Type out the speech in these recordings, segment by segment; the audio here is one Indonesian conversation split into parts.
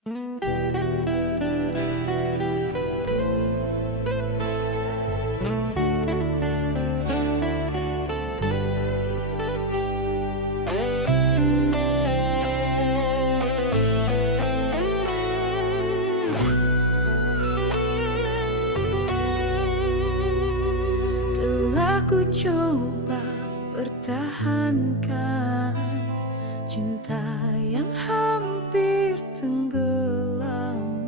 Telah ku coba pertahankan cinta yang hampir tenggelam,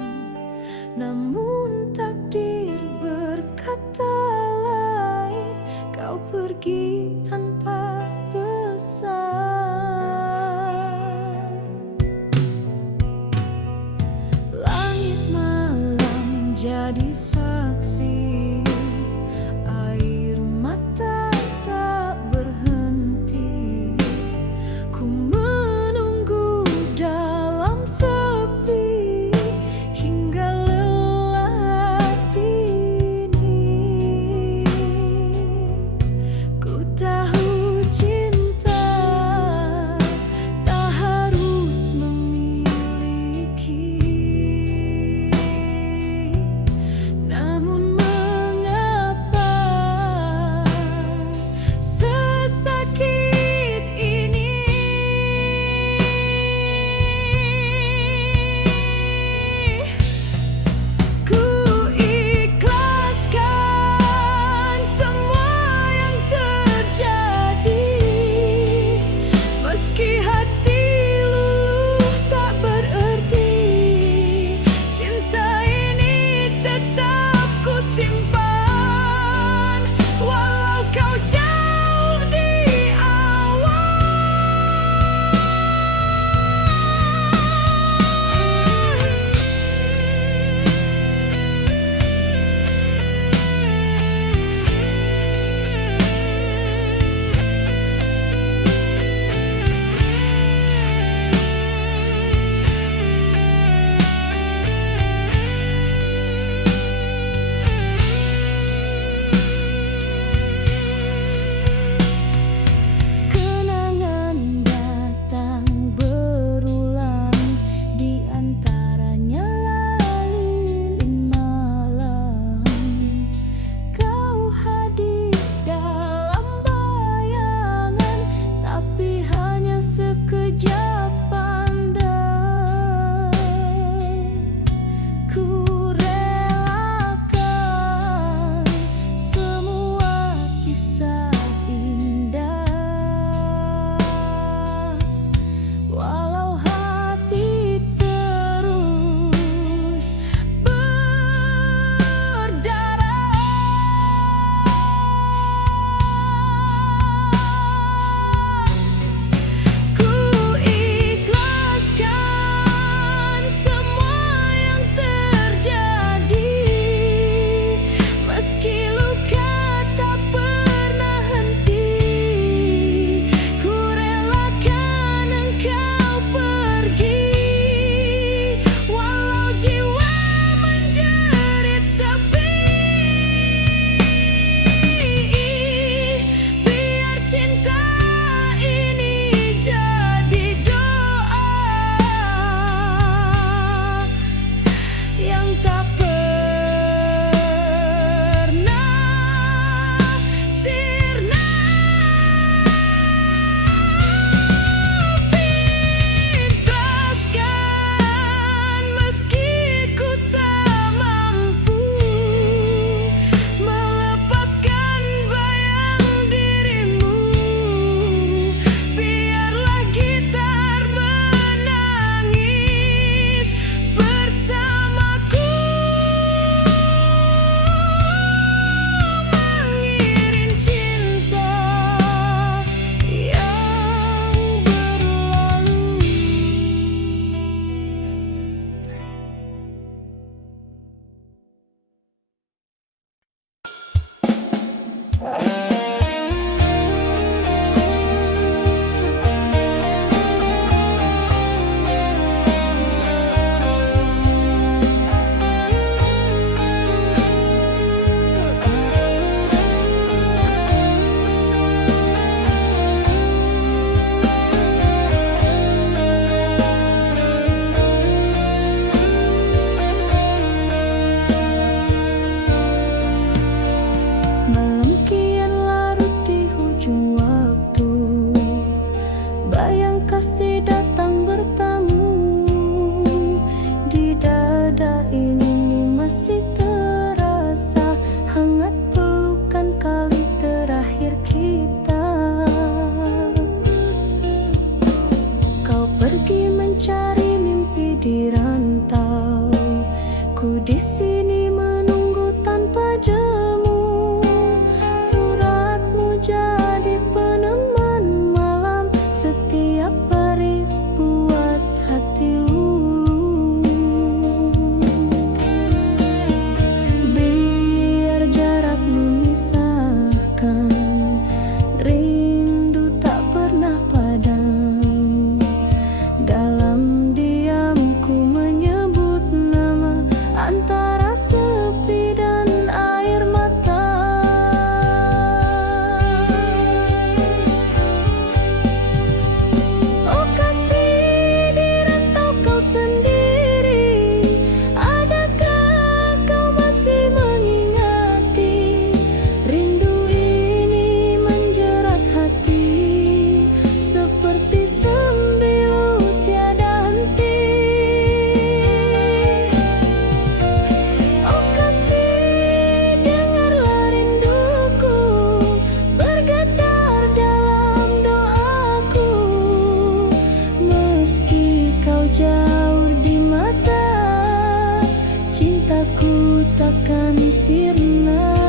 namun takdir berkata lain. Kau pergi tanpa pesan. Langit malam jadi saksi, air mata tak berhenti. Ku menunggu dalam sepi hingga lelah hati ini. Ku tahu cinta tak harus memiliki, takkan sirna.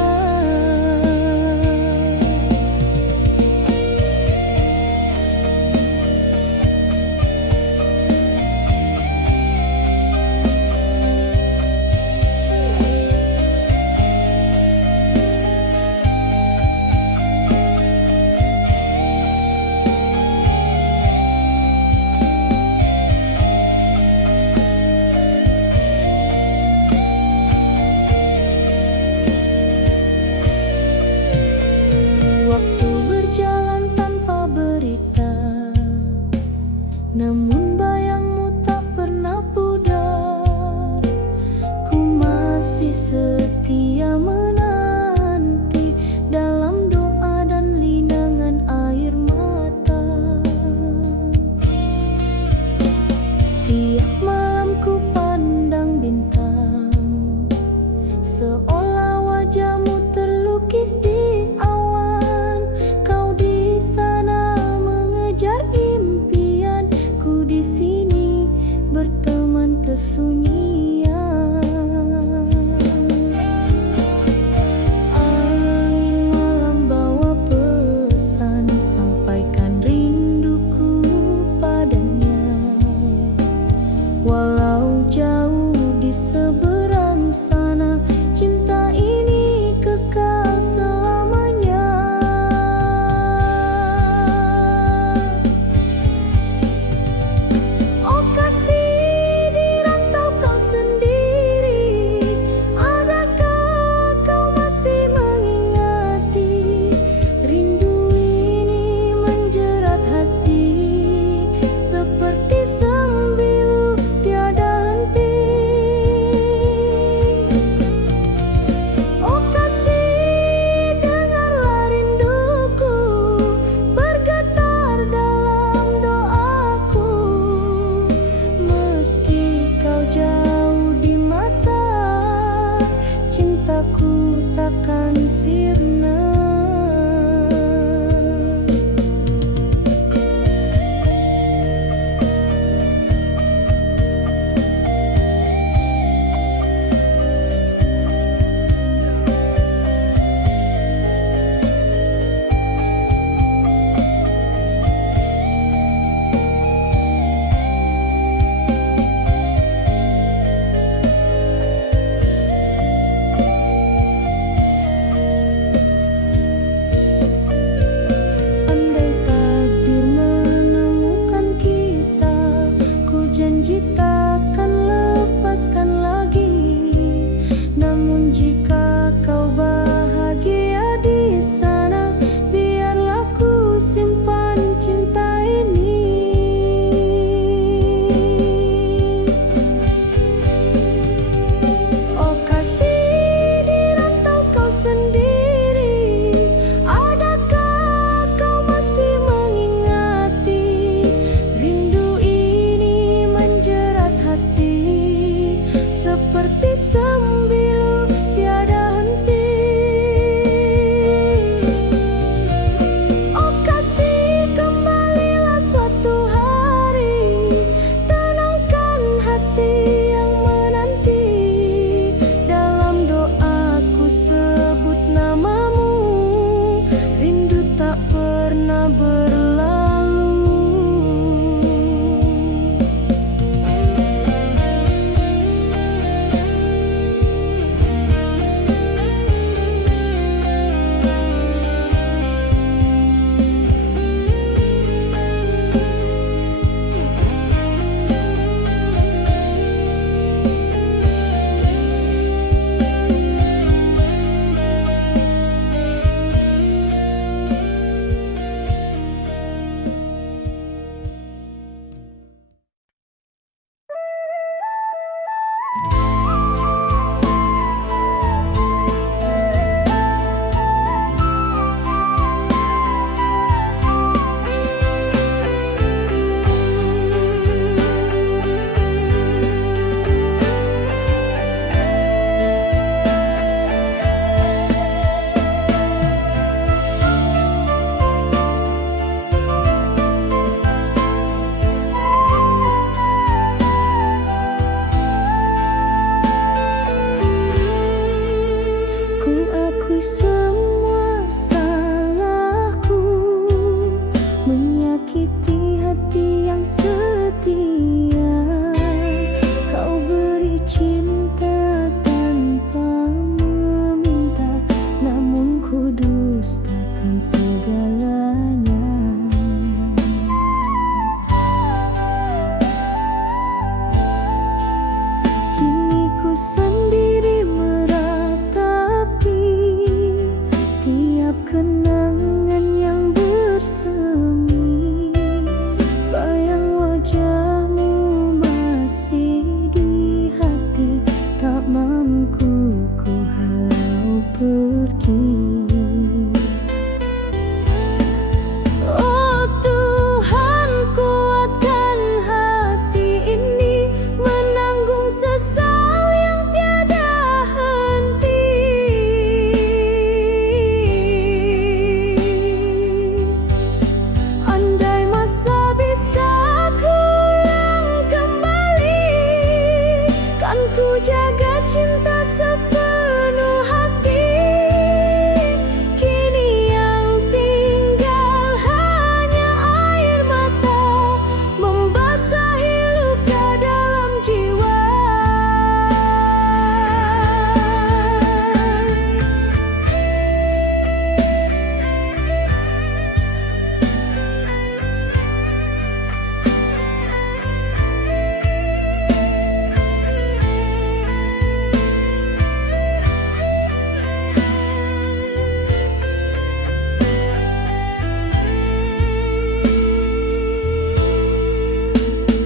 Waktu berjalan tanpa berita, namun bayangmu tak pernah pudar. Ku masih setia menanti dalam doa dan linangan air mata. Tiap malam ku pandang bintang, seolah wajahmu terlukis di awan. Kau di sana mengejar impian, ku di sini berteman kesunyian. Angin malam bawa pesan, sampaikan rinduku padanya. Walau jauh di seberang sana, cinta ini kekal selamanya. Oh kasih di rantau Ku sendiri meratapi tiap kenangan yang bersemi. Bayang wajahmu masih di hati, tak mampu ku halau pergi. Oh Tuhan, kuatkan hati ini menanggung sesal yang tiada henti. Andai masa bisa kuulang kembali, kan ku jaga cinta sepenuh hati. Kini yang tinggal hanya air mata membasahi luka dalam jiwa.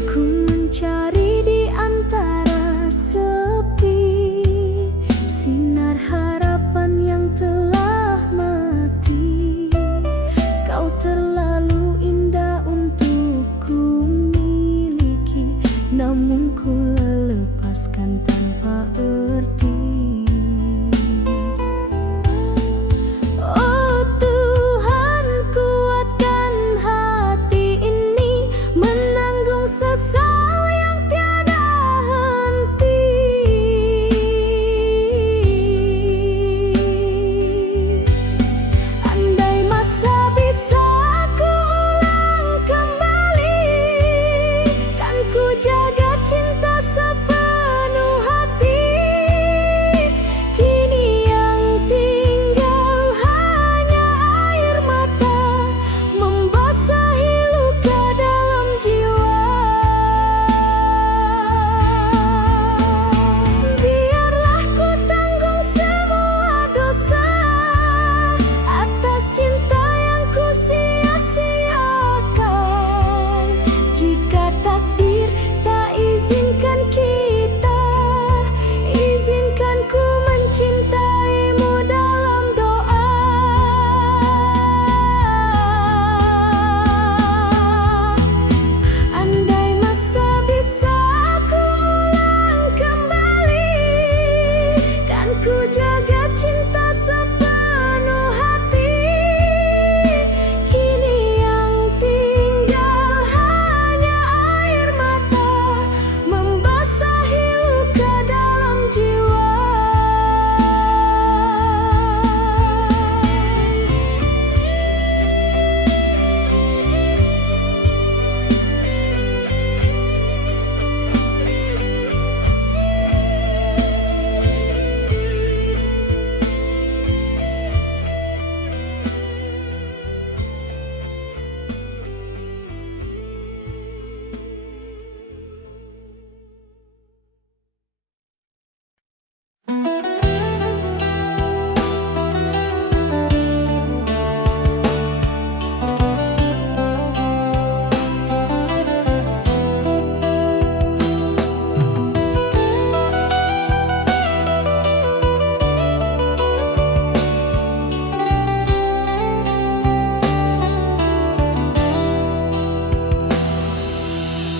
Ku mencari di antara sepi sinar harapan yang telah mati. Kau terlalu indah untuk ku miliki, namun ku lepaskan tanpa erti. Oh Tuhan, kuatkan hati ini menanggung sesal yang tiada henti. Andai masa bisa kuulang kembali, kan ku jaga cinta sepenuh hati. Kini yang tinggal hanya air mata membasahi luka dalam jiwa. Biarlah ku tanggung semua dosa atas cinta yang ku sia-siakan. Jika takdir tak izinkan kita, izinkan ku mencintaimu dalam doa. Andai masa bisa kuulang kembali, kan ku jaga cinta sepenuh hati. Kini yang tinggal hanya air mata membasahi luka dalam jiwa.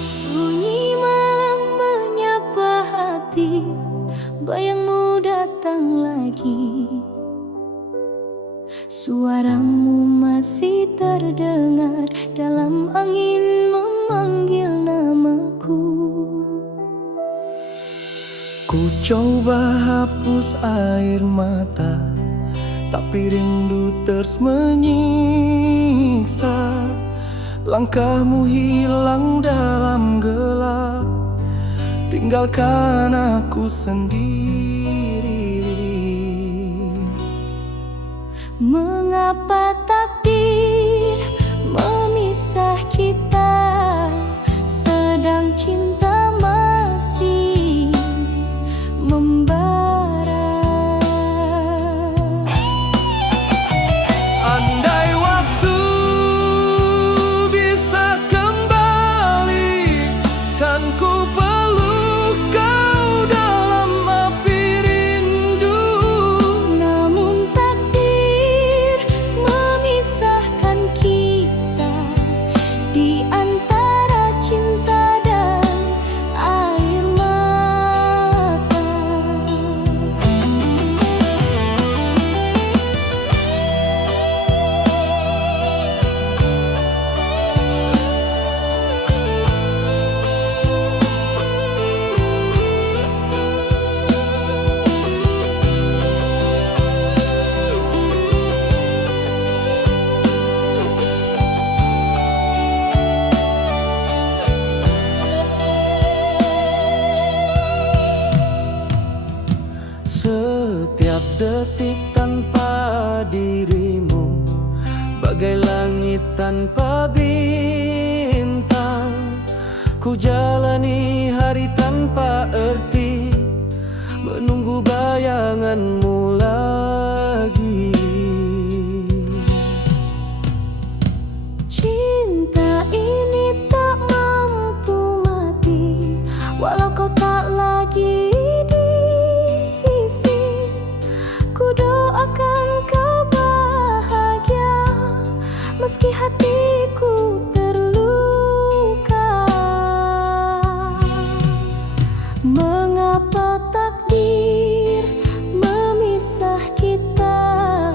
Sunyi malam menyapa hati, bayangmu datang lagi. Suaramu masih terdengar dalam angin memanggil namaku. Ku coba hapus air mata, tapi rindu terus menyiksa. Langkahmu hilang dalam gelap, tinggalkan aku sendiri. Mengapa takdir memisah kita, sedang cinta masih detik tanpa dirimu, bagai langit tanpa bintang. Ku jalani hari tanpa arti, menunggu bayanganmu lagi. Cinta ini tak mampu mati, walau kau tak lagi di sisi. Ku doakan kau bahagia, meski hatiku terluka. Mengapa takdir memisah kita,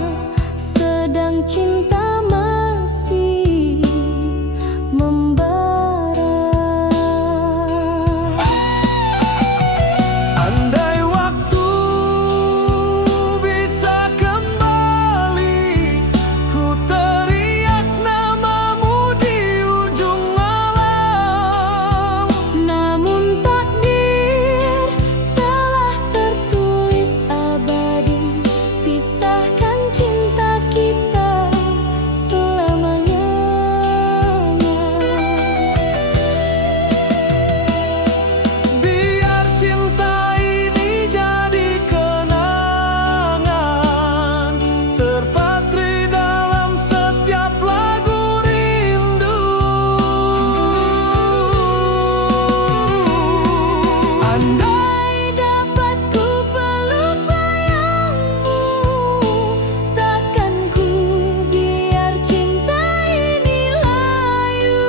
sedang cinta masih membara. Andai waktu bisa kembali, ku teriak namamu di ujung malam. Namun takdir telah tertulis abadi, pisahkan cinta kita selamanya. Biar cinta ini jadi kenangan, terpatri dalam setiap lagu rindu. Andai dapat ku peluk bayangmu, takkan ku biar cinta ini layu.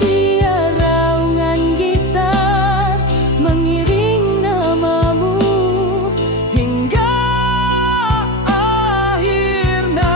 Biar raungan gitar mengiring namamu Hingga akhir nafasku.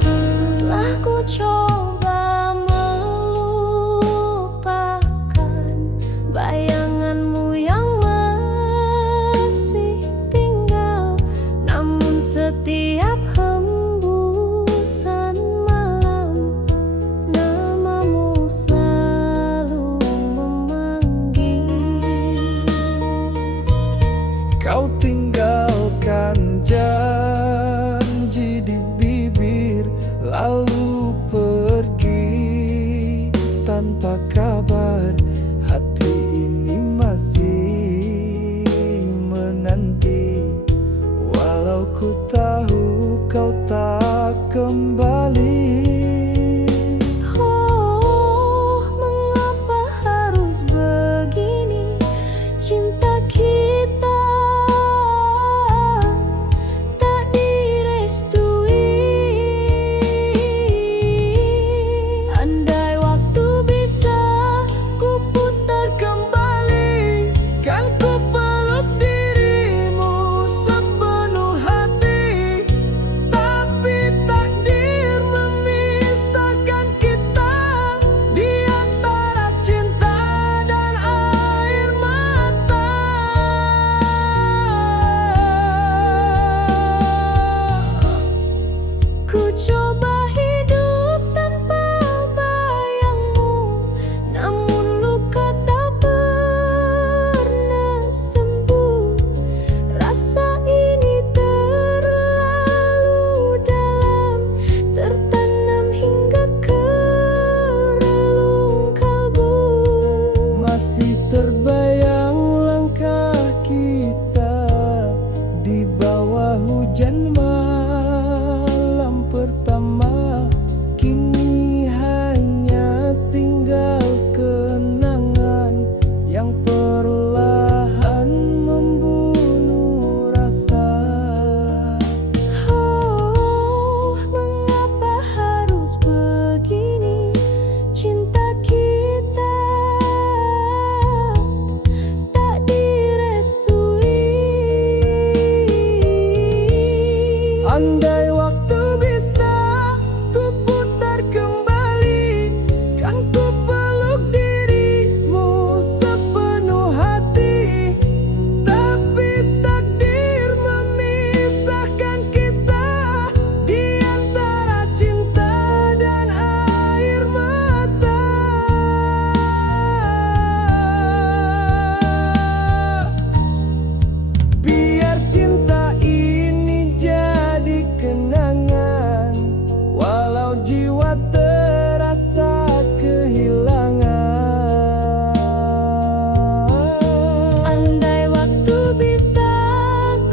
Telah ku coba melupakan bayanganmu yang masih tinggal, namun setiap hembusan malam namamu selalu memanggil. Kau tinggalkan janji di bibir, lalu pergi. walau jiwa terasa kehilangan. Andai waktu bisa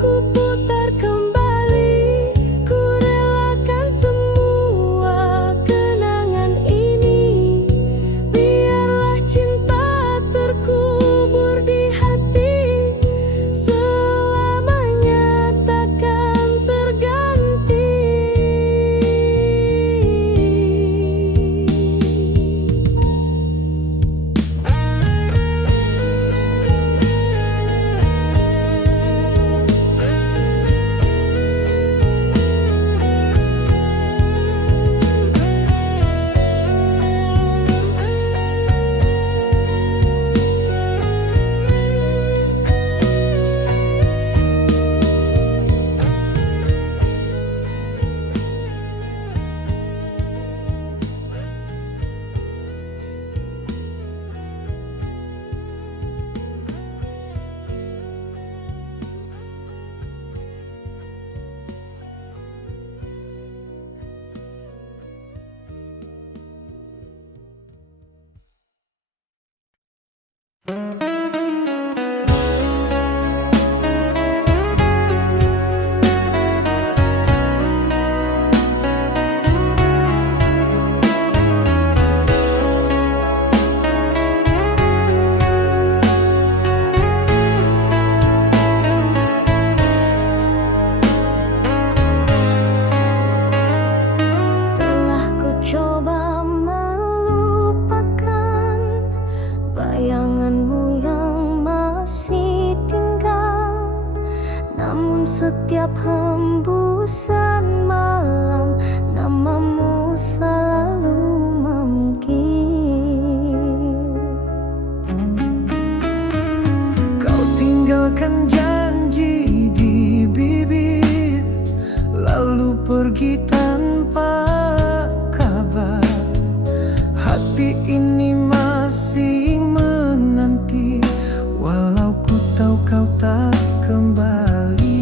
ku putar kembali, ku relakan semua kenangan ini. Biarlah cinta terkubur di hati, selamanya takkan terganti. Telah ku coba melupakan bayanganmu yang masih tinggal, namun setiap hembusan malam namamu selalu memanggil. Kau tinggalkan janji di bibir, lalu pergi tanpa kabar. Hati ini masih menanti, walau ku tahu kau tak kembali.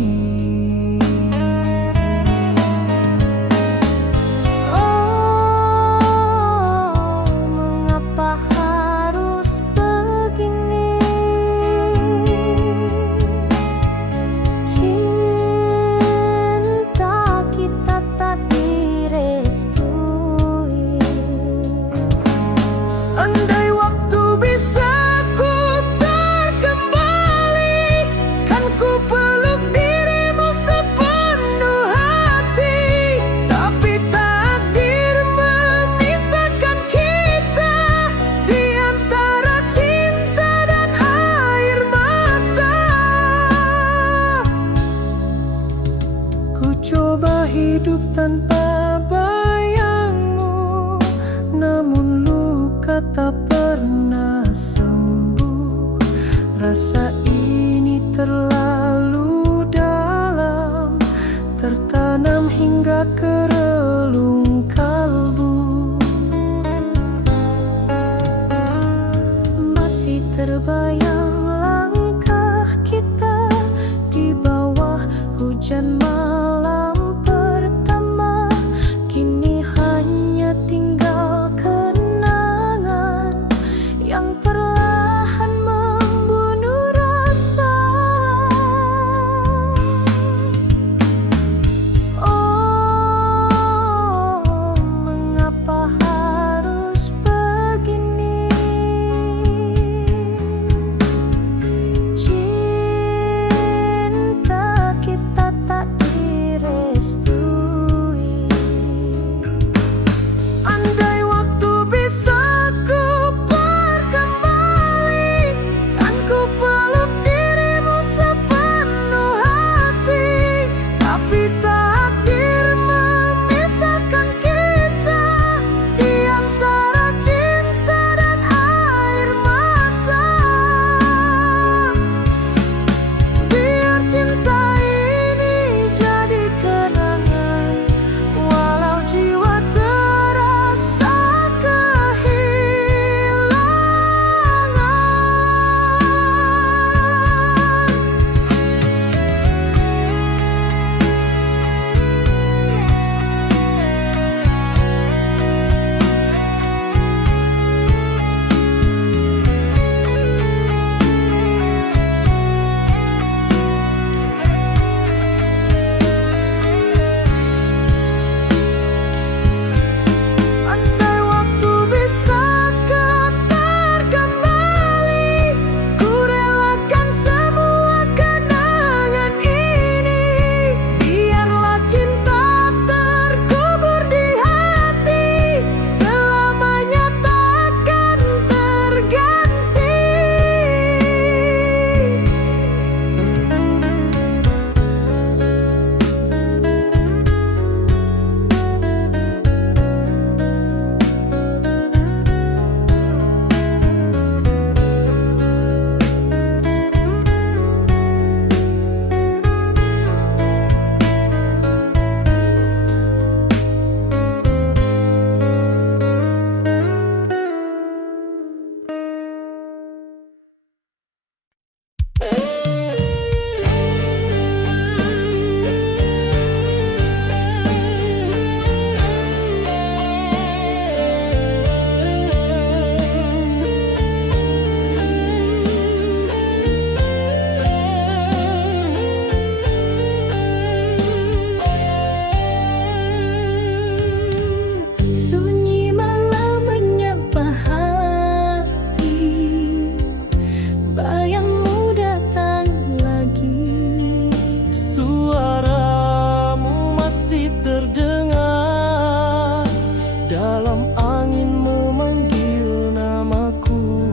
angin memanggil namaku.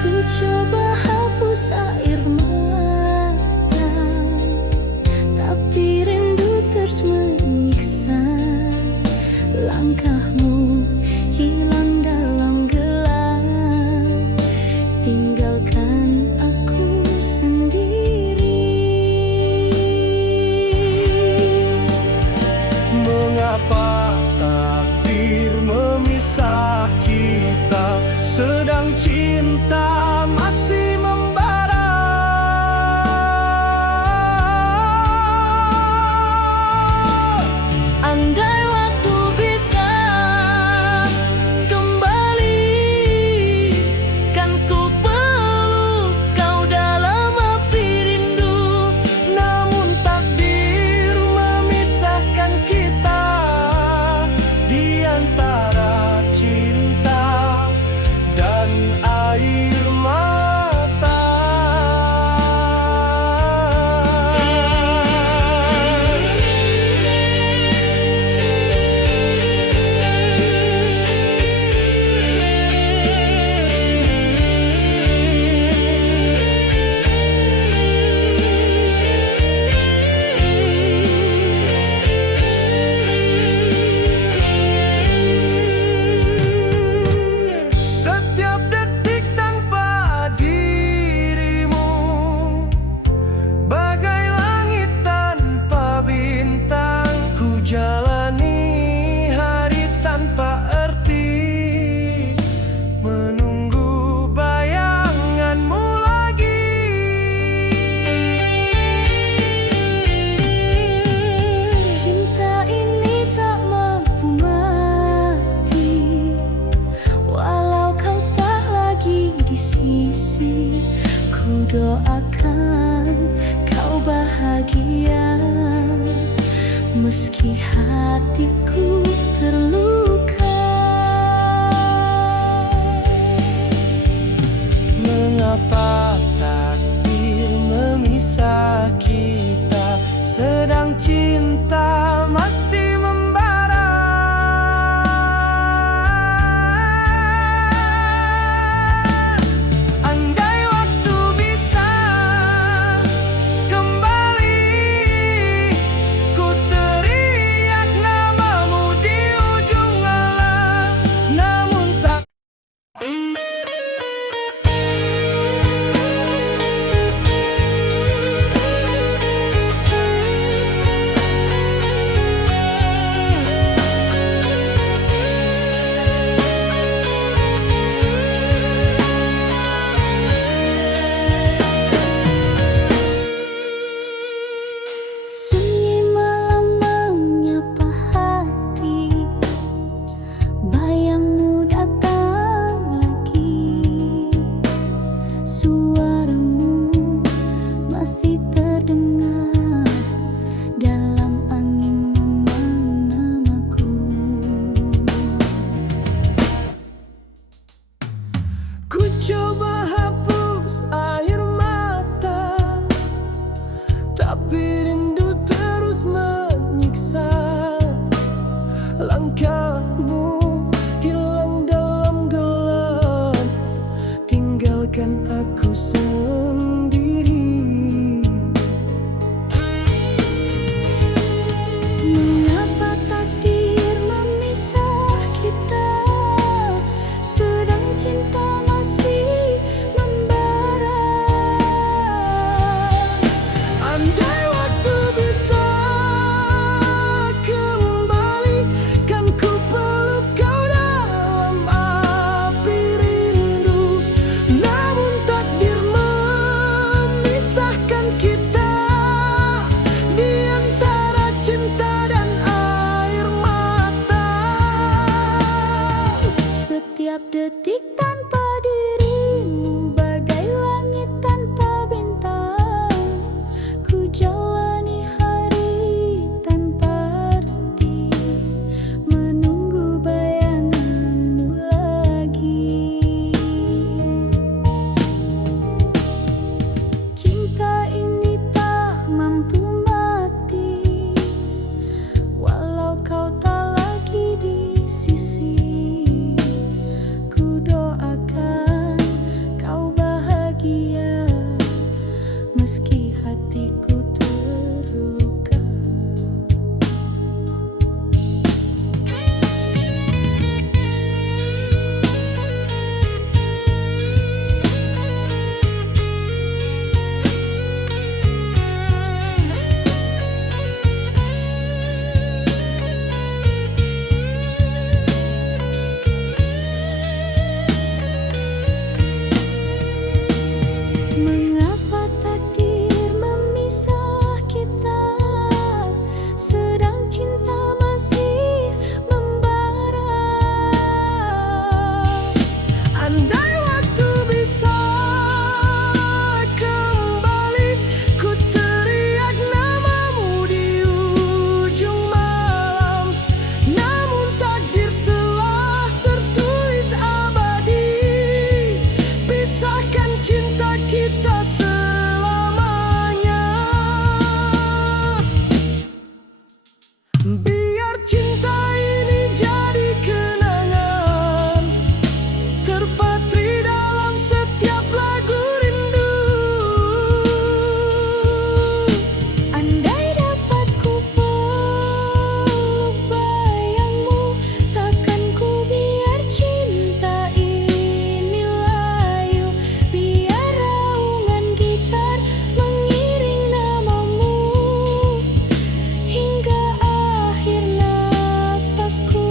Ku coba hapus air mata, tapi rindu terus menyiksa. Langkahmu hilang dalam gelap, tinggalkan aku sendiri. Mengapa takdir memisah kita, sedang cinta masih membara? Andai waktu bisa kembali, kan ku peluk kau dalam api rindu. Namun takdir memisahkan kita di antara cinta dan air mata. Setiap detik tanpa dirimu, bagai langit tanpa bintang. Ku jalani hari tanpa arti, menunggu bayanganmu lagi. Cinta ini tak mampu mati, walau kau tak lagi di sisi. Ku doakan kau bahagia, meski hatiku terluka. Mengapa takdir memisah kita, sedang cinta masih membara? Andai waktu bisa kembali, ku teriak namamu di ujung alam. Namun tak Biar cinta ini jadi kenangan terpatri dalam setiap lagu rindu. Andai dapat ku peluk bayangmu, takkan ku biar cinta ini layu. Biar raungan gitar mengiring namamu hingga akhir nafasku.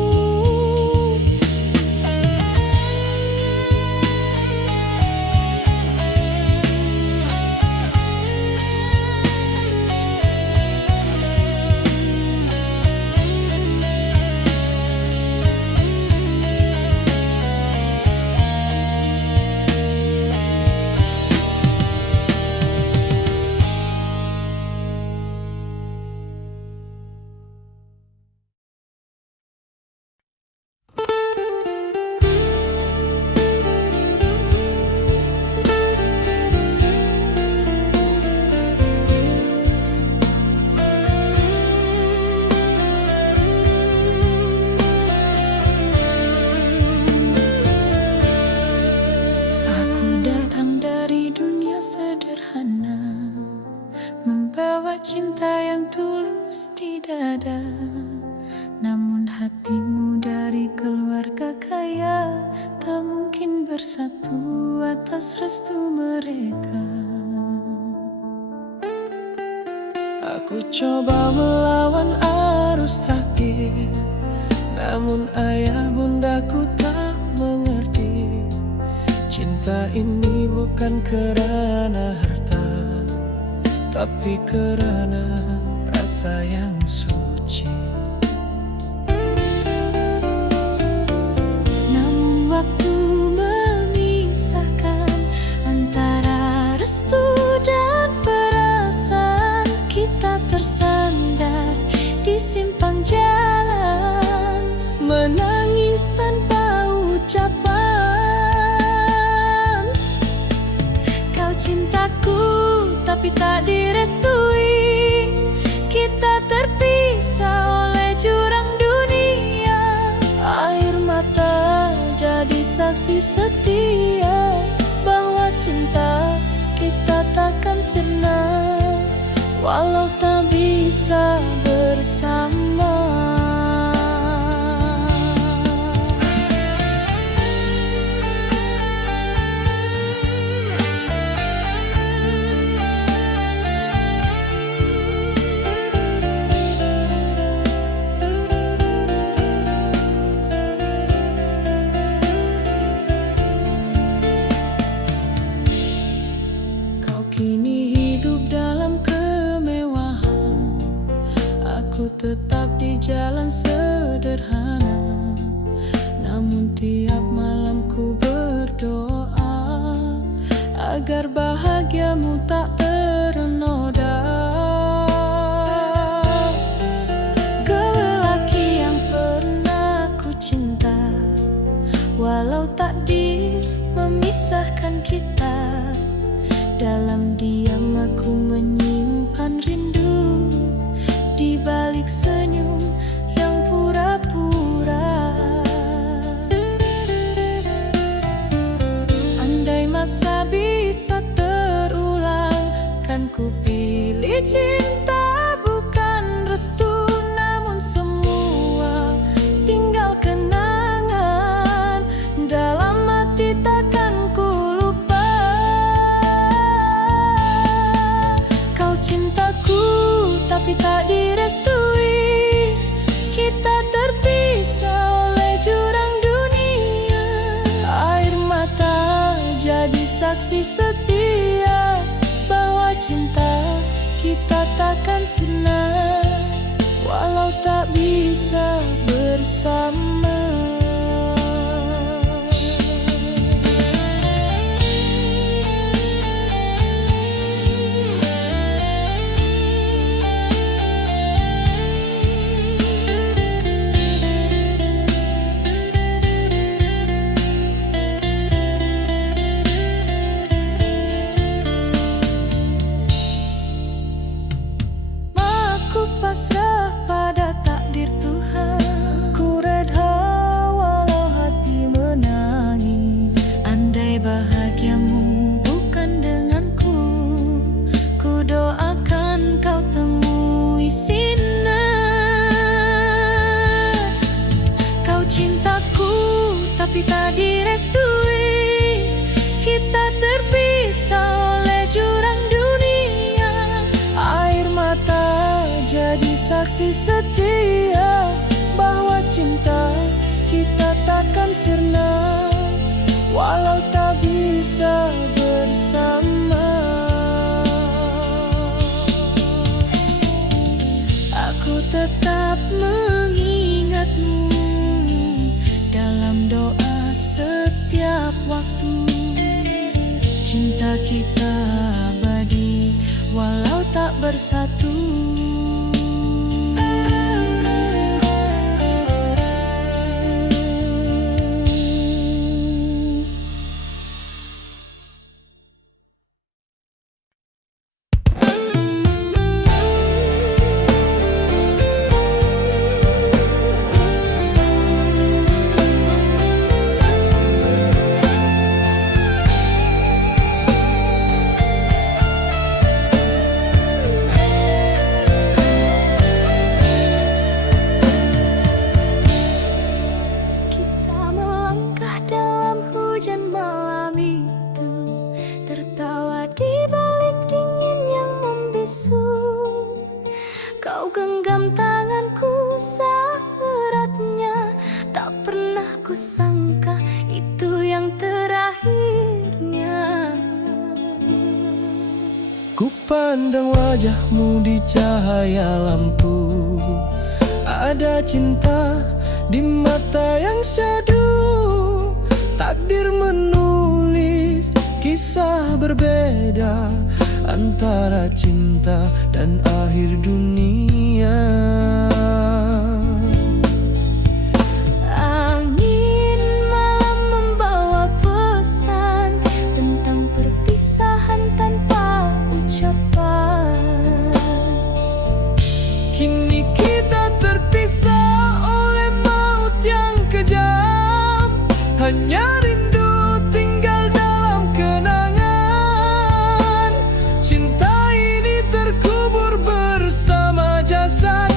Aku datang dari dunia sederhana, membawa cinta yang tulus di dada. Namun hatimu dari keluarga kaya, tak mungkin bersatu atas restu mereka. Aku coba melawan arus takdir, namun ayah bundaku tak mengerti. Cinta ini bukan kerana harta, tapi kerana rasa yang suci. Namun waktu memisahkan antara restu dan perasaan. Kita tersandar di simpang jalan, Menangis tanpa ucapan. kau cintaku tapi tak direstui. Kita terpisah oleh jurang dunia. Air mata jadi saksi setia bahwa cinta kita takkan sirna walau tak bisa bersama. Kau kini hidup dalam kemewahan, aku tetap di jalan sederhana. Namun tiap malam ku berdoa agar bahagiamu tak ternoda. Lelaki yang pernah ku cinta, walau takdir memisahkan kita, dalam diam aku menyimpan rindu di balik senyum yang pura-pura. Andai masa bisa terulang, kan ku pilih cinta bukan restu. Namun semua tinggal kenangan dalam hati, takkan ku lupa. Kau cintaku tapi tak direstui. Kita terpisah oleh jurang dunia. Air mata jadi saksi setia bahwa cinta kita takkan sirna walau tak bisa bersama. Aku pasrah pada takdir. cinta direstui, kita terpisah oleh jurang dunia. Air mata jadi saksi setia bahwa cinta kita takkan sirna walau tak bisa bersama. Aku tetap mengingatmu dalam doa setiap waktu. Cinta kita abadi walau tak bersatu. Kau genggam tanganku seeratnya, tak pernah ku sangka itu yang terakhirnya. Ku pandang wajahmu di cahaya lampu, ada cinta di mata yang syahdu. Takdir menulis kisah berbeda antara cinta dan akhir dunia. Angin malam membawa pesan tentang perpisahan tanpa ucapan. Kini kita terpisah oleh maut yang kejam, hanya rindu tinggal dalam kenangan. Cinta ini terkubur bersama jasad.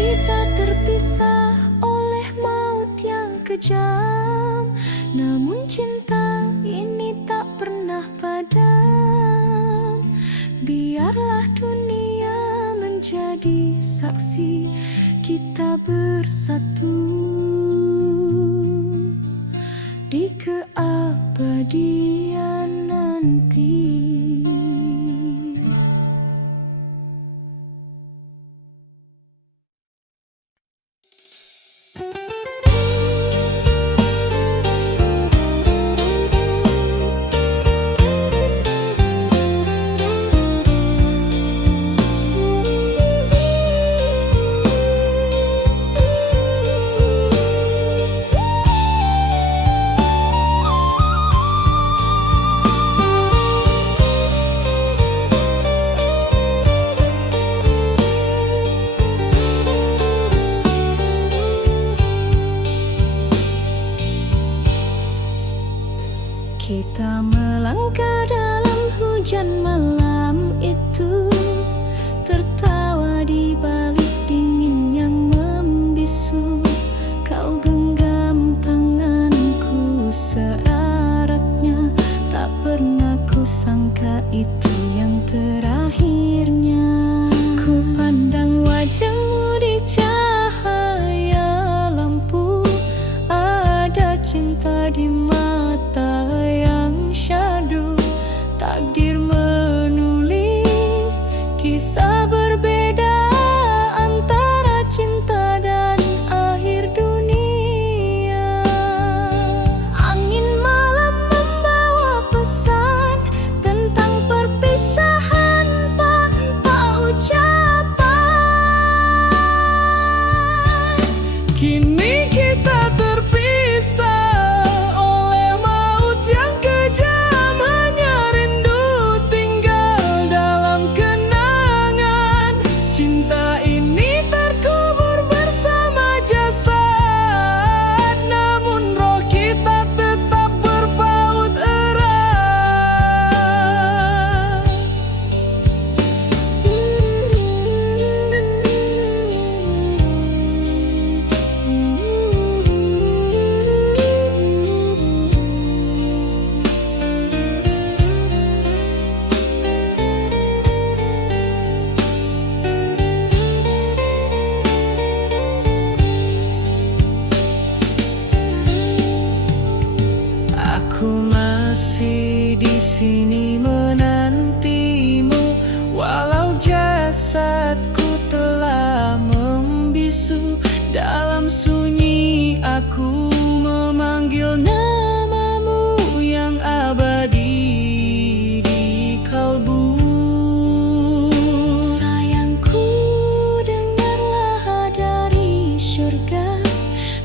kita terpisah oleh maut yang kejam, namun cinta ini tak pernah padam. Biarlah dunia menjadi saksi kita bersatu di keabadian nanti. Kita melangkah dalam hujan malam itu, tertawa di balik dingin yang membisu. Kau genggam tanganku seeratnya, tak pernah ku sangka itu yang terakhirnya. Ku pandang wajahmu di cahaya lampu, ada cinta di mata yang syahdu. Takdir menulis kisah berbeda antara cinta dan akhir dunia. Angin malam membawa pesan tentang perpisahan tanpa ucapan. Kini kita terpisah oleh maut yang kejam, hanya rindu tinggal dalam kenangan. Cinta ini terkubur bersama jasad, namun roh kita tetap berpaut erat. Aku masih di sini menantimu, walau jasadku telah membisu. Dalam sunyi aku memanggil namamu yang abadi di kalbu. Sayangku, dengarlah dari surga,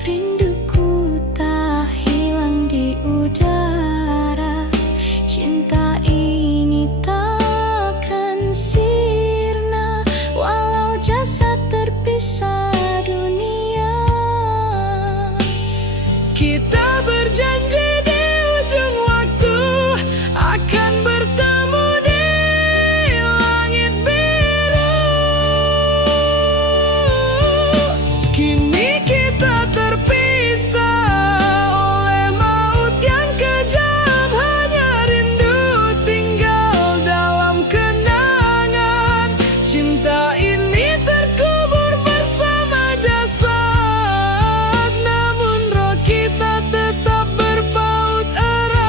rinduku tak hilang di udara. Cinta ini takkan sirna walau jasad terpisah dunia. Kita berjanji di ujung waktu akan bertemu di langit biru. Kini kita terpisah oleh maut yang kejam, hanya rindu tinggal dalam kenangan. Cinta ini terkubur bersama jasad, namun roh kita tetap berpaut erat.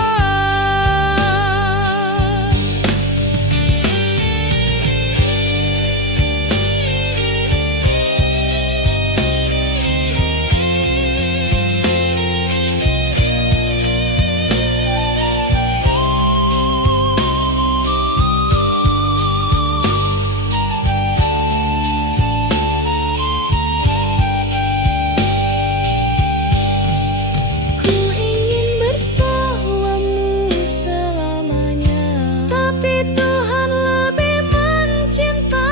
Ku ingin bersamamu selamanya, tapi Tuhan lebih mencinta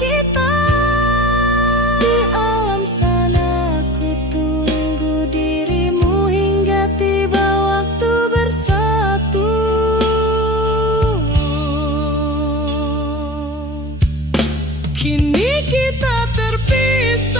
kita. Di alam sana ku tunggu dirimu hingga tiba waktu bersatu. Kini kita terpisah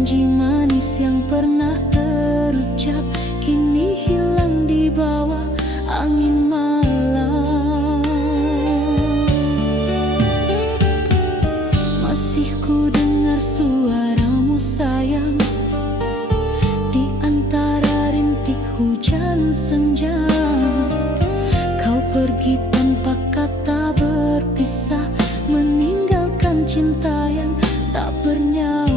Janji manis yang pernah terucap kini hilang di bawah angin malam. Masih ku dengar suaramu sayang di antara rintik hujan senja. Kau pergi tanpa kata berpisah, meninggalkan cinta yang tak bernyawa.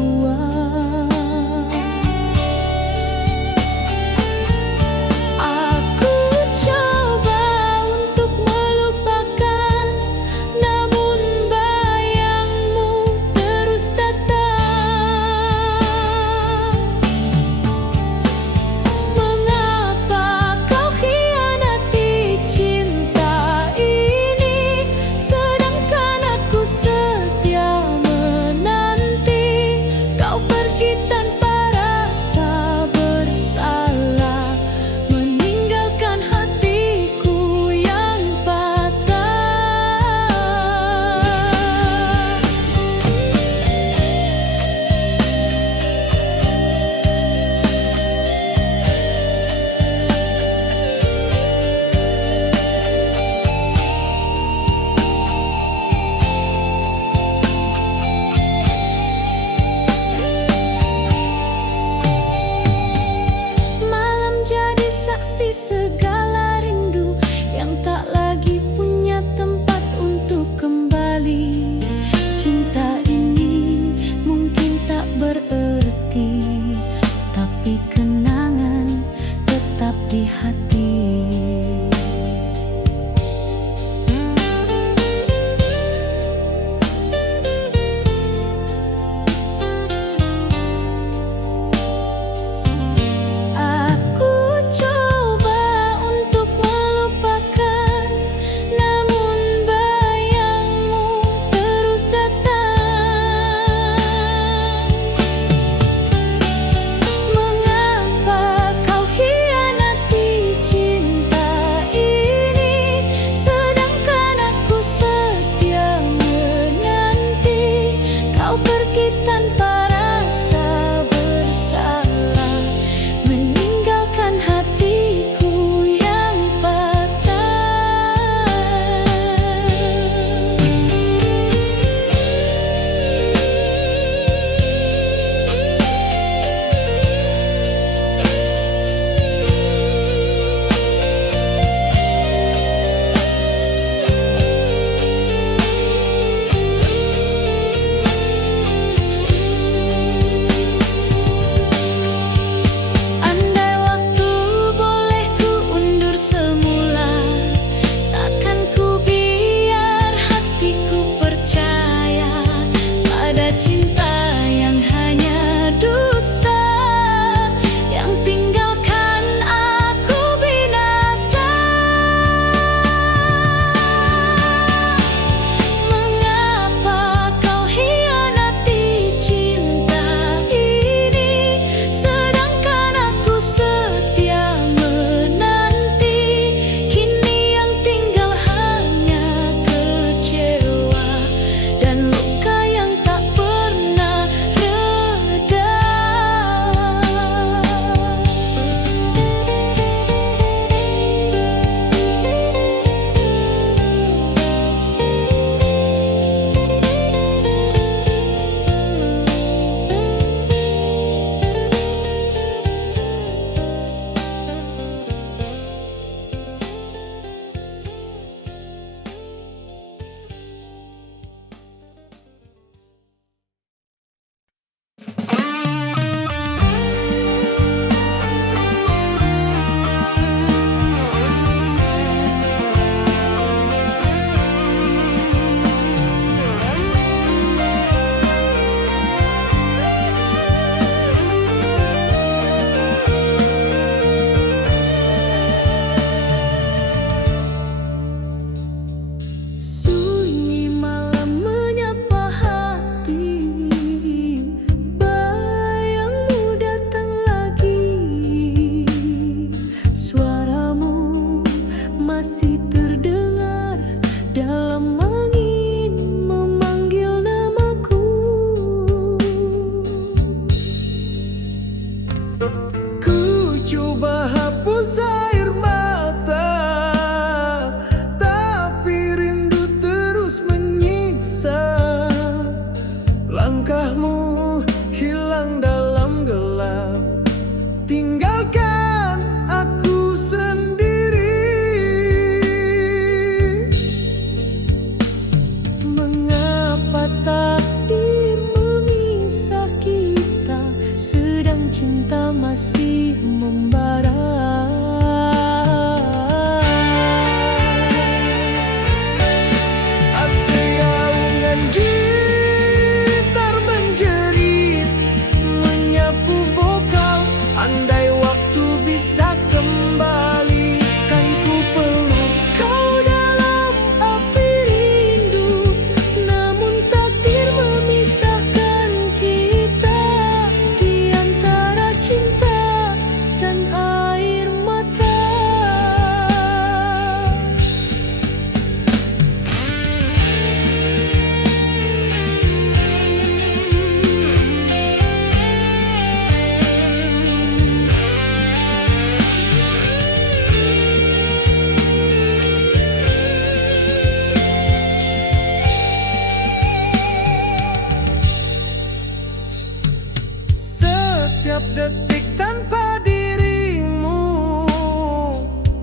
setiap detik tanpa dirimu,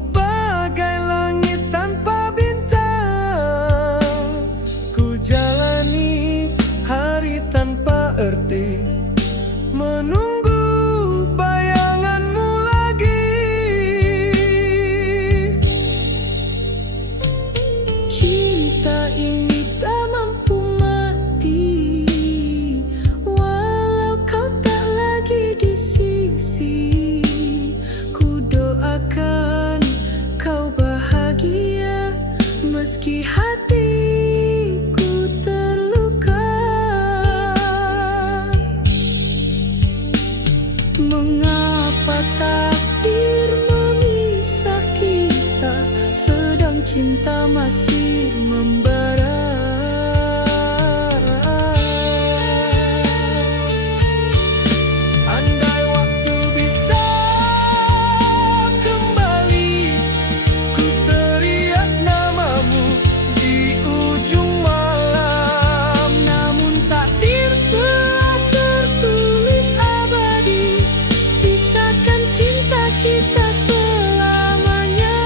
bagai langit tanpa bintang. Ku jalani hari tanpa arti, menunggu bayanganmu lagi. Cinta ini tak mampu mati, walau kau tak lagi di sisi. Ku doakan kau bahagia, meski hatiku terluka. Mengapa takdir memisah kita, sedang cinta masih membara. Andai waktu bisa kembali, ku teriak namamu di ujung malam. Namun takdir telah tertulis abadi, pisahkan cinta kita selamanya.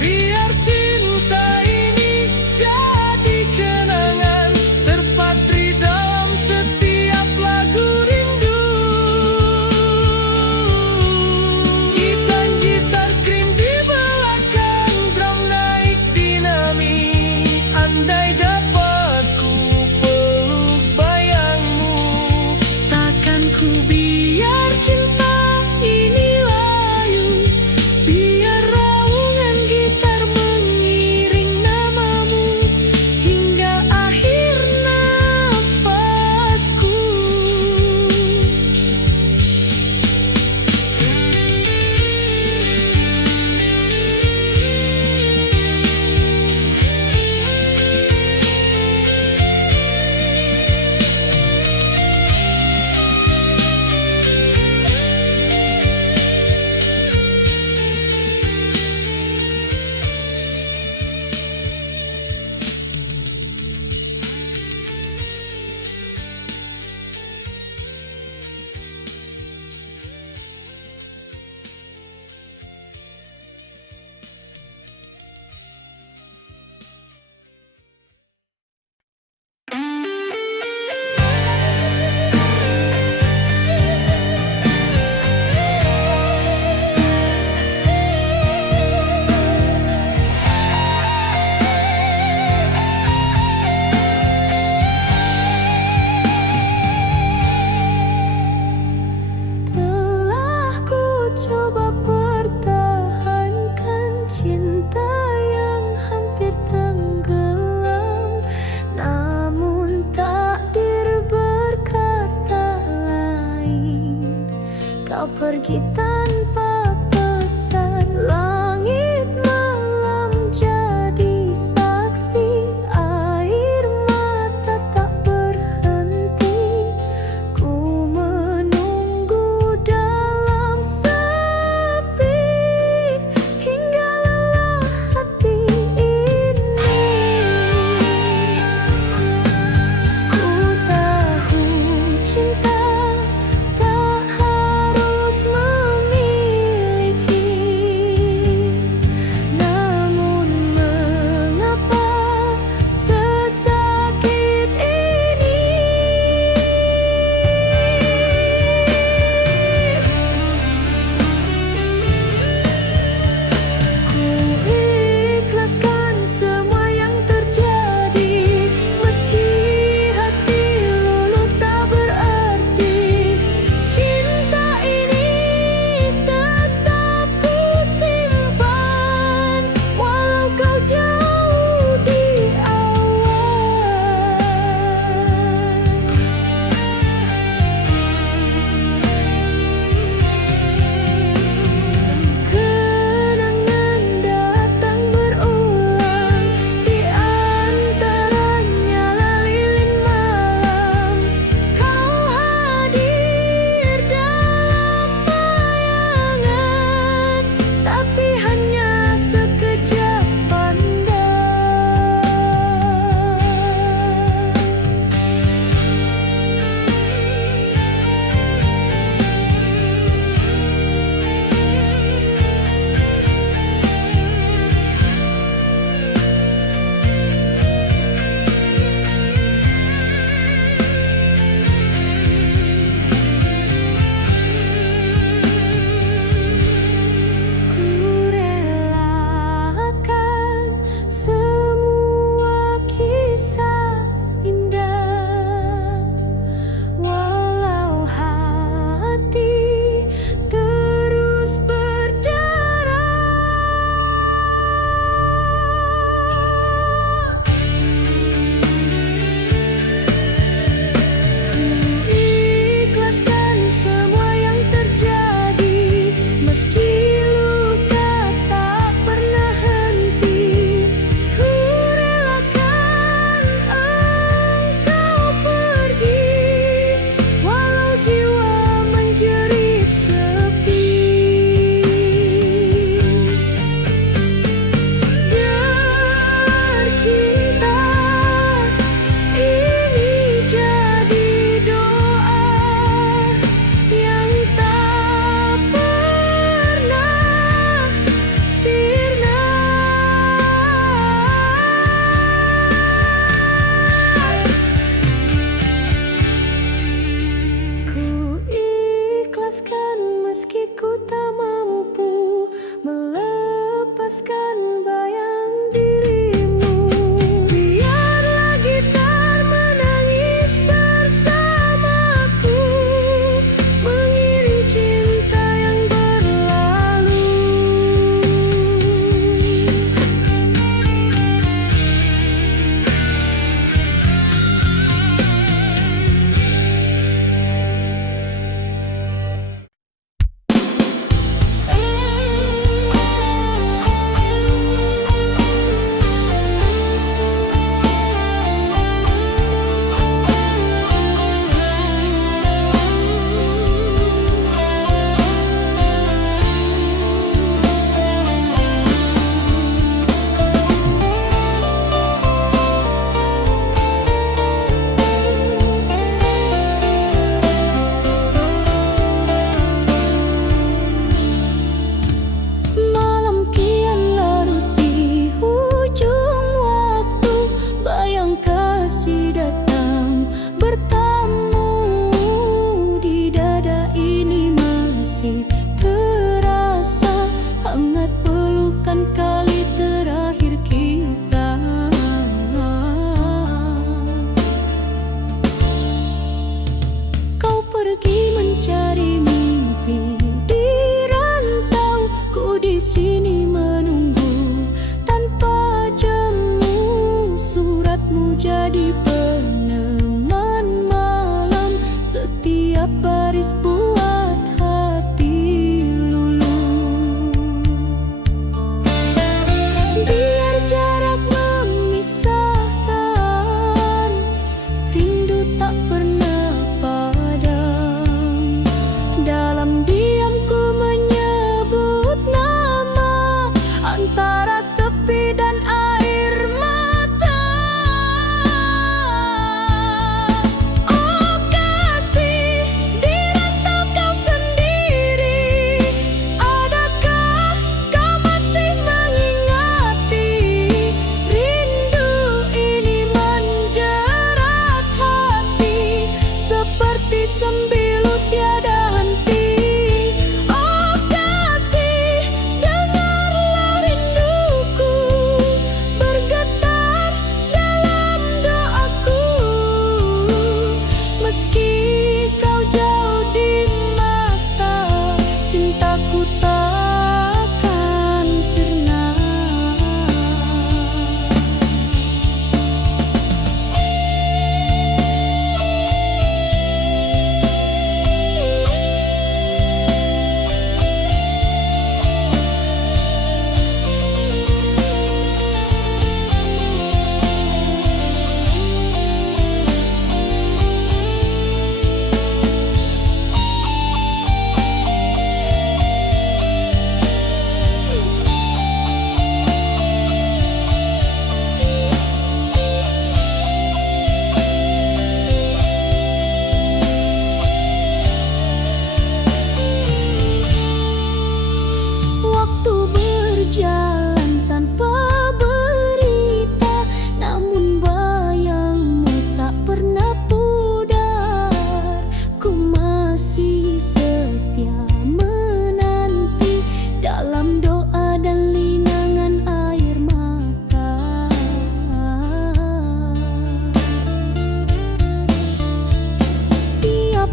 Biar cinta ini jadi kenangan, terpatri dalam setiap lagu rindu. Gitar scream di belakang, drum naik dinamik. Andai dapat ku peluk bayangmu, Takkan ku biar cinta ini layu, biar raungan gitar mengiring namamu hingga akhir nafasku. Telah ku coba pertahankan cinta yang hampir tenggelam, namun takdir berkata lain. Kau pergi tanpa pesan, langit malam jadi saksi, air mata tak berhenti. Ku menunggu dalam sepi hingga lelah hati ini. Ku tahu cinta tak harus memiliki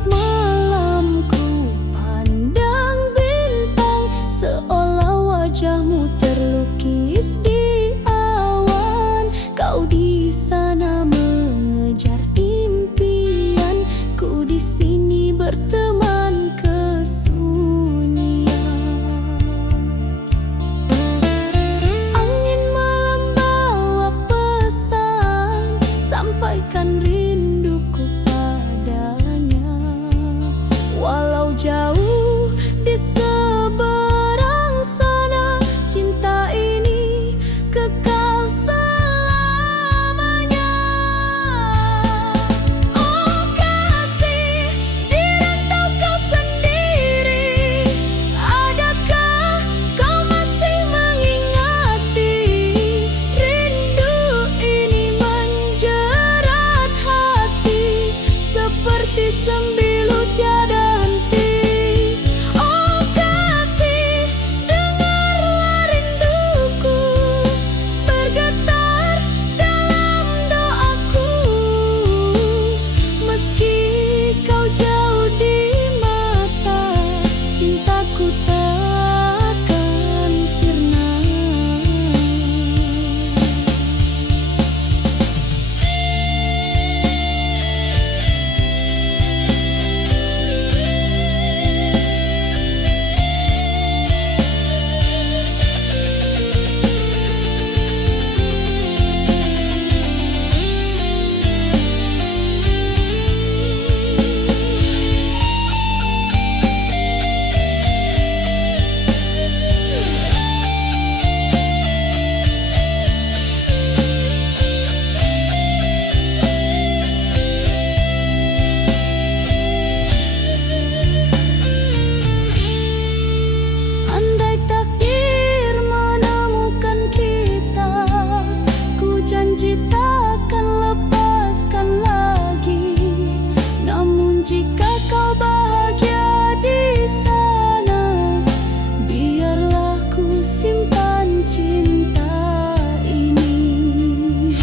malam ku pandang bintang, seolah wajahmu terlukis di awan. Kau di sana mengejar impian, ku di sini berteman kesunyian. Angin malam bawa pesan, sampaikan rinduku padanya. Walau jauh di seberang sana, cinta ini kekal selamanya. Oh kasih, di rantau kau sendiri, adakah kau masih mengingati? Rindu ini menjerat hati, seperti sembilu tiada henti. Oh kasih, dengarlah rinduku bergetar dalam doaku. Meski kau jauh di mata, cintaku takkan sirna. Andai takdir menemukan kita, ku janji takkan lepaskan lagi. Namun jika kau bahagia di sana, biarlah ku simpan cinta ini.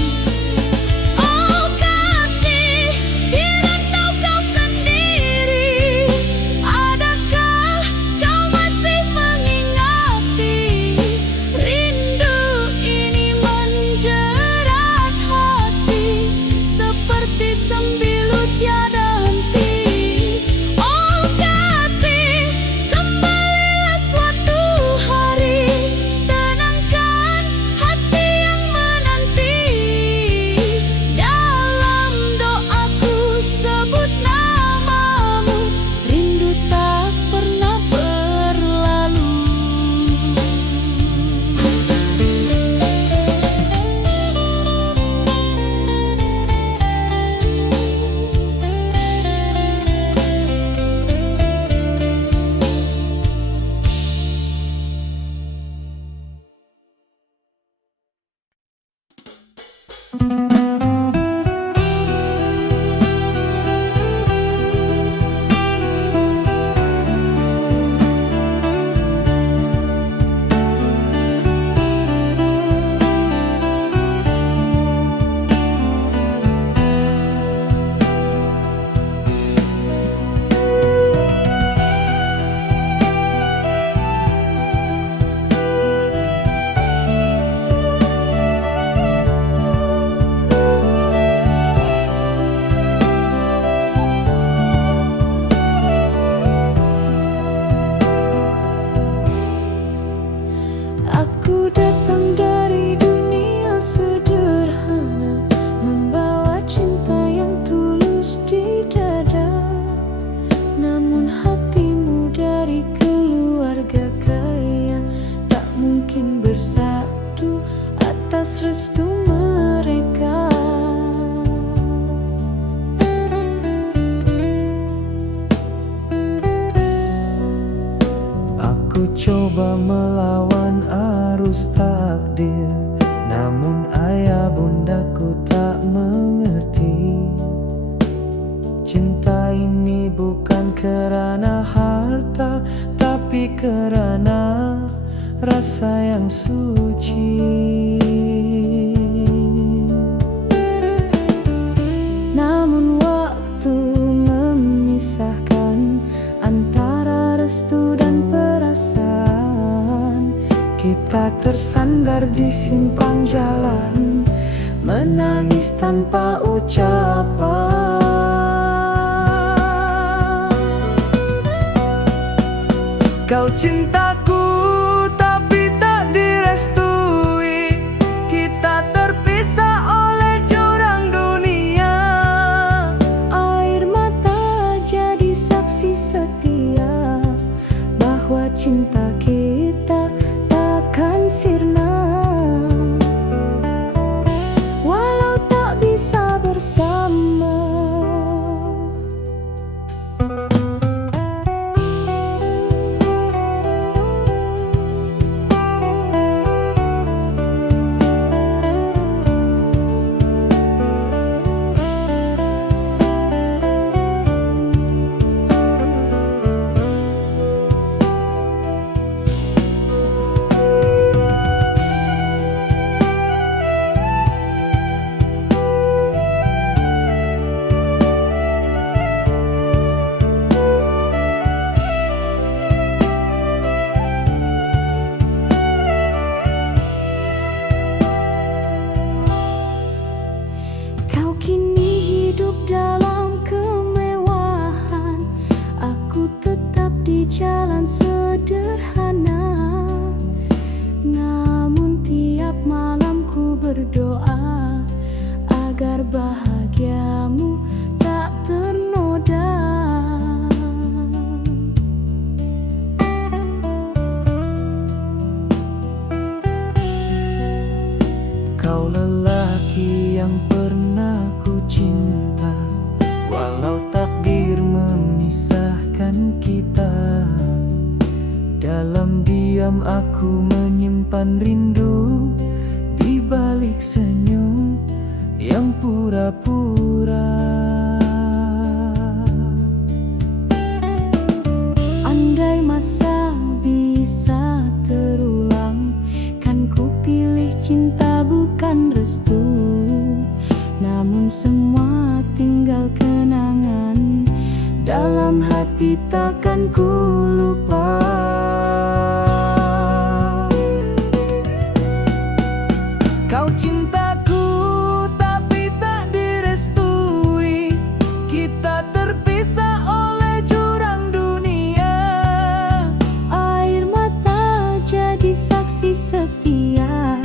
Oh kasih, di rantau kau sendiri, adakah kau masih mengingati? Rindu ini menjerat hati, seperti sembilu tiada henti. Oh kasih, kembalilah suatu hari, tenangkan hati yang menanti. Dalam doaku sebut namamu, rindu tak pernah berlalu. Aku datang dari dunia sederhana, membawa cinta yang tulus di dada. Namun hatimu dari keluarga kaya, tak mungkin bersatu atas restu mereka. Aku coba melawan arus takdir, namun ayah bundaku tak mengerti. Cinta ini bukan kerana harta, tapi kerana rasa yang suci. Namun waktu memisahkan sanggar di simpang jalan, menangis tanpa ucapan. Kau cintaku tapi tak direstui, kita terpisah oleh jurang dunia. Air mata jadi saksi setia bahwa cinta kita takkan sirna, walau tak bisa bersama. Kau kini hidup dalam kemewahan, aku tetap di jalan sederhana. Namun tiap malam ku berdoa agar bahagiamu tak ternoda. Kau lelaki yang pernah ku cinta, walau takdir memisahkan kita. Dalam diam aku menyimpan rindu, di balik senyum yang pura-pura. Andai masa bisa terulang, kan ku pilih cinta bukan restu. Namun semua tinggal kenangan, dalam hati takkan ku lupa. Kau cintaku tapi tak direstui, kita terpisah oleh jurang dunia. Air mata jadi saksi setia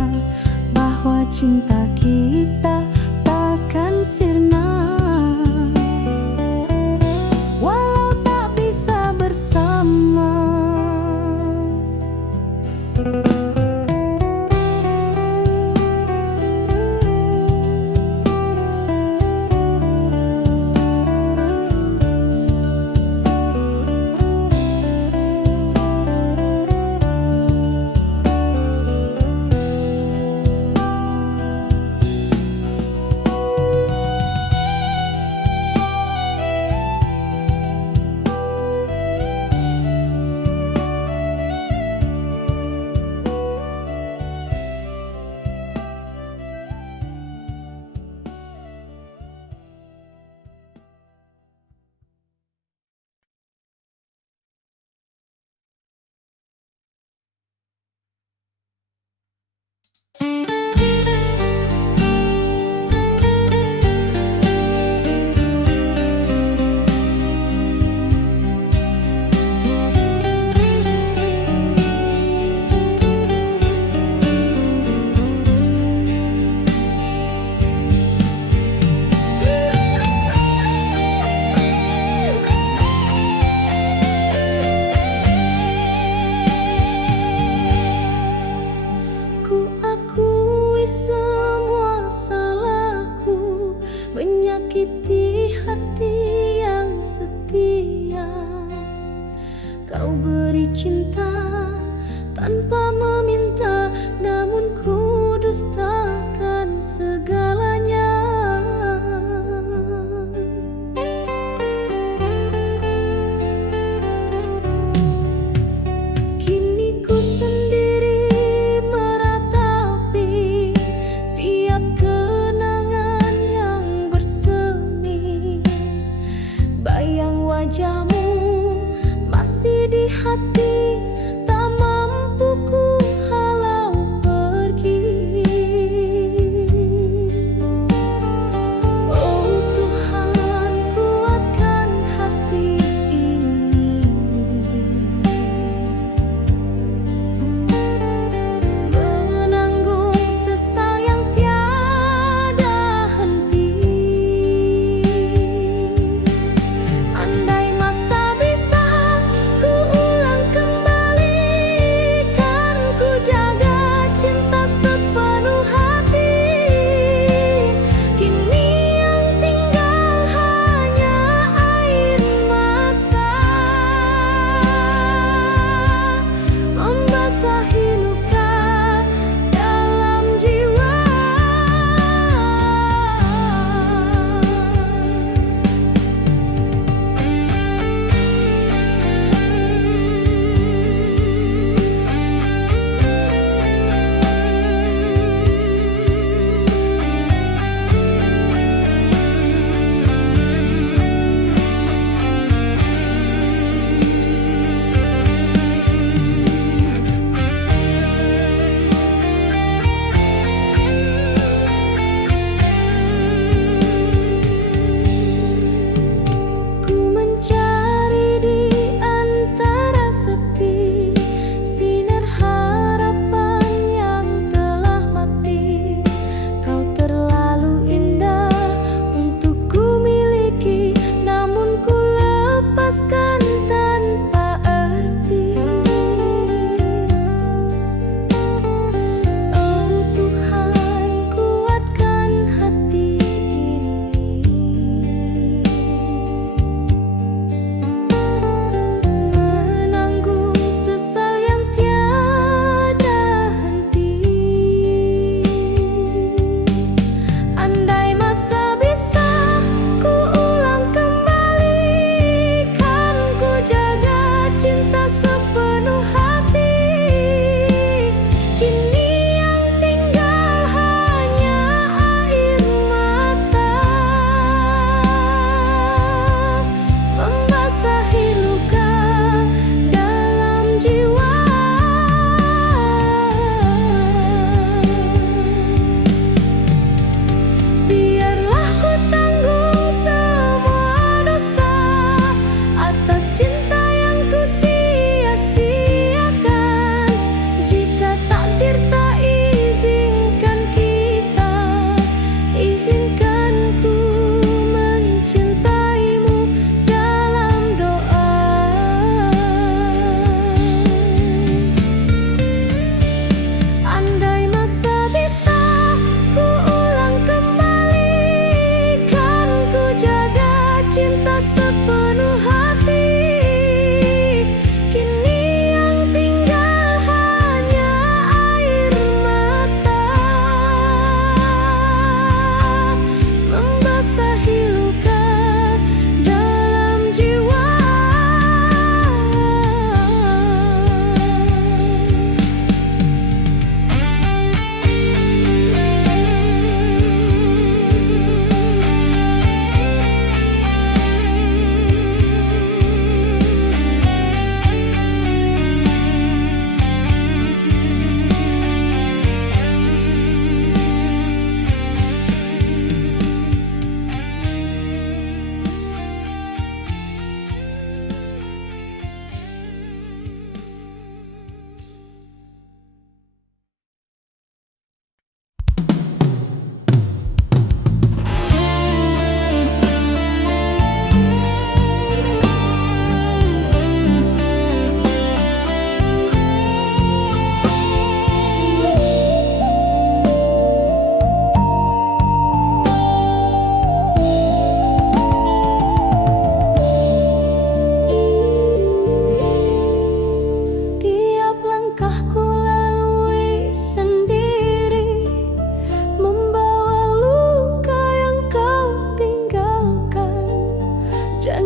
bahwa cinta kita takkan sirna, walau tak bisa bersama. Menyakiti hati yang setia, kau beri cinta tanpa meminta, namun ku dustakan segalanya. Kini ku sendiri meratapi tiap kenangan yang bersemi. Bayang wajahmu masih di hati, tak mampu ku halau pergi.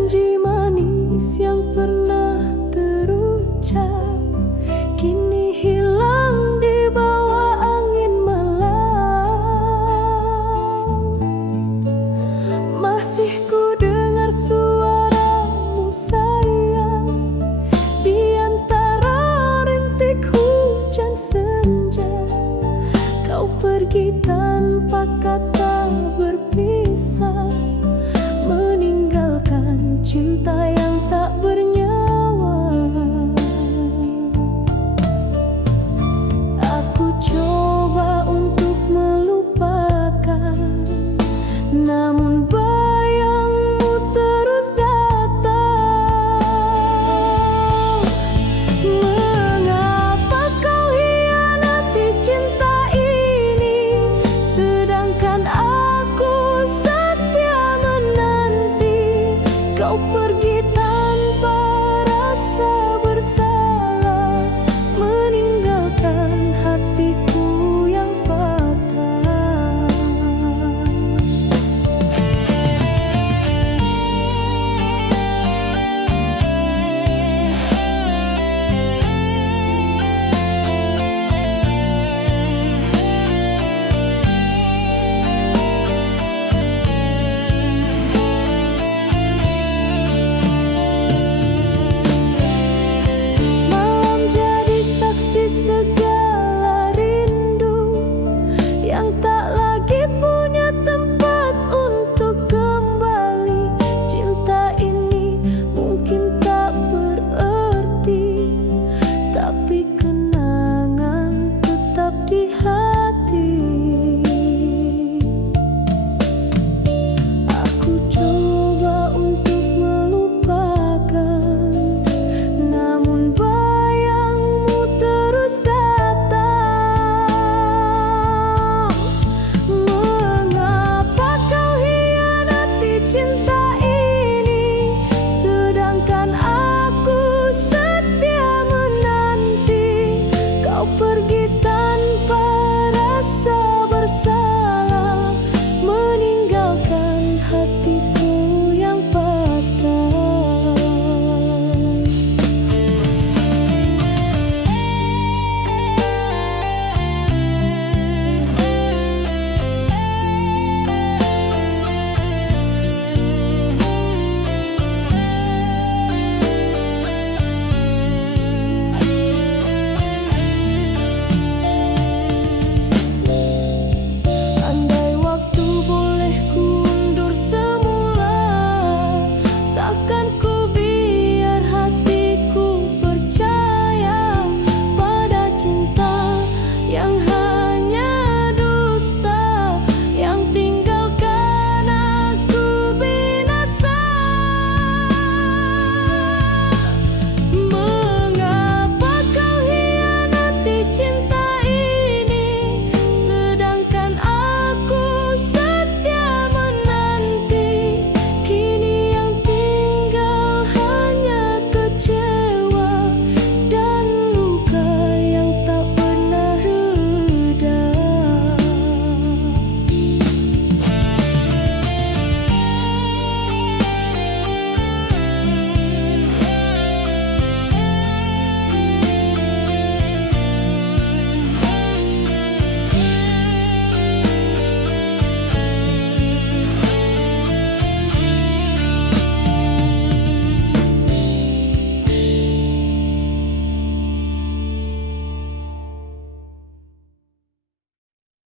Janji manis yang pernah terucap kini hilang di bawah angin malam. Masih ku dengar suaramu sayang di antara rintik hujan senja. Kau pergi tanpa kata berpisah, meninggalkan cinta yang tak bernyawa. Aku coba untuk melupakan, namun bayangmu terus datang. Mengapa kau hianati cinta ini, sedangkan aku setia menanti kau pergi